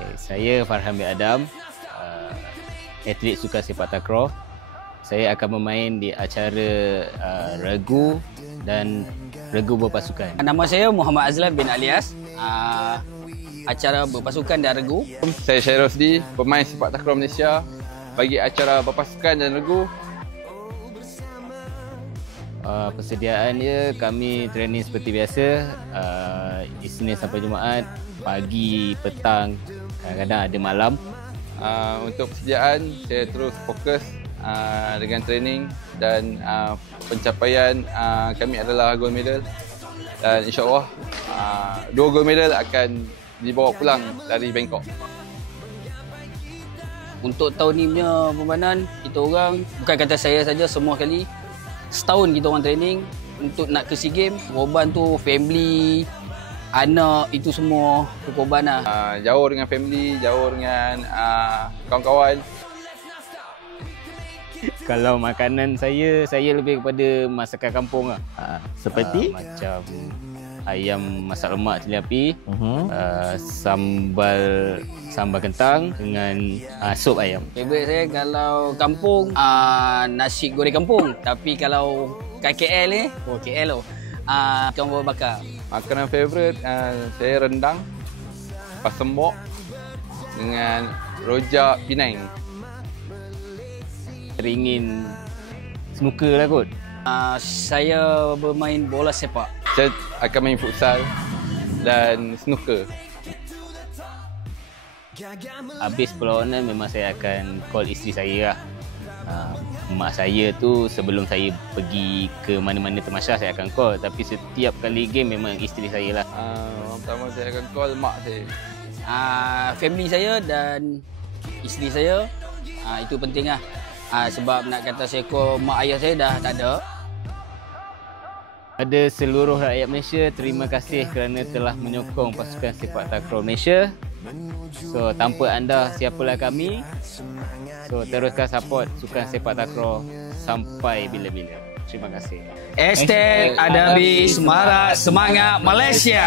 Okay, saya Farhan bin Adam, atlet sukan sepak takraw. Saya akan bermain di acara regu dan regu berpasukan. Nama saya Muhammad Azlan bin Alias, acara berpasukan dan regu. Saya Syairul Rosdi, pemain sepak takraw Malaysia bagi acara berpasukan dan regu. Persediaan dia, kami training seperti biasa, Isnin sampai Jumaat, pagi, petang, kadang-kadang ada malam. Untuk persediaan, saya terus fokus dengan training dan pencapaian kami adalah gold medal, dan insyaAllah 2 gold medal akan dibawa pulang dari Bangkok. Untuk tahun ni punya permainan, kita orang, bukan kata saya saja, semua kali setahun kita orang training untuk nak ke SEA Games. Korban tu family, anak, itu semua korban lah. Jauh dengan family, jauh dengan kawan-kawan. Kalau makanan saya lebih kepada masakan kampung lah. Seperti? Macam ayam masak lemak cili api, sambal kentang dengan sup ayam. Favorite saya kalau kampung, nasi goreng kampung. Tapi kalau kat KL ni, KL tu, ikan bakar. Makanan favourite saya rendang, pasembok dengan rojak Penang. Teringin snooker lah kot. Saya bermain bola sepak. Saya akan main futsal dan snooker. Habis perlawanan memang saya akan call isteri saya lah. Mak saya tu sebelum saya pergi ke mana-mana temasya saya akan call. Tapi setiap kali game memang isteri saya lah. Orang pertama saya akan call mak saya. Family saya dan isteri saya, itu penting lah. Sebab nak kata saya call mak ayah saya dah tak ada. Pada seluruh rakyat Malaysia, terima kasih kerana telah menyokong pasukan sepak takraw Malaysia. So, tanpa anda, siapalah kami. So, teruskan support sukan sepak takraw sampai bila-bila. Terima kasih. #Adabi Semarak Semangat Malaysia.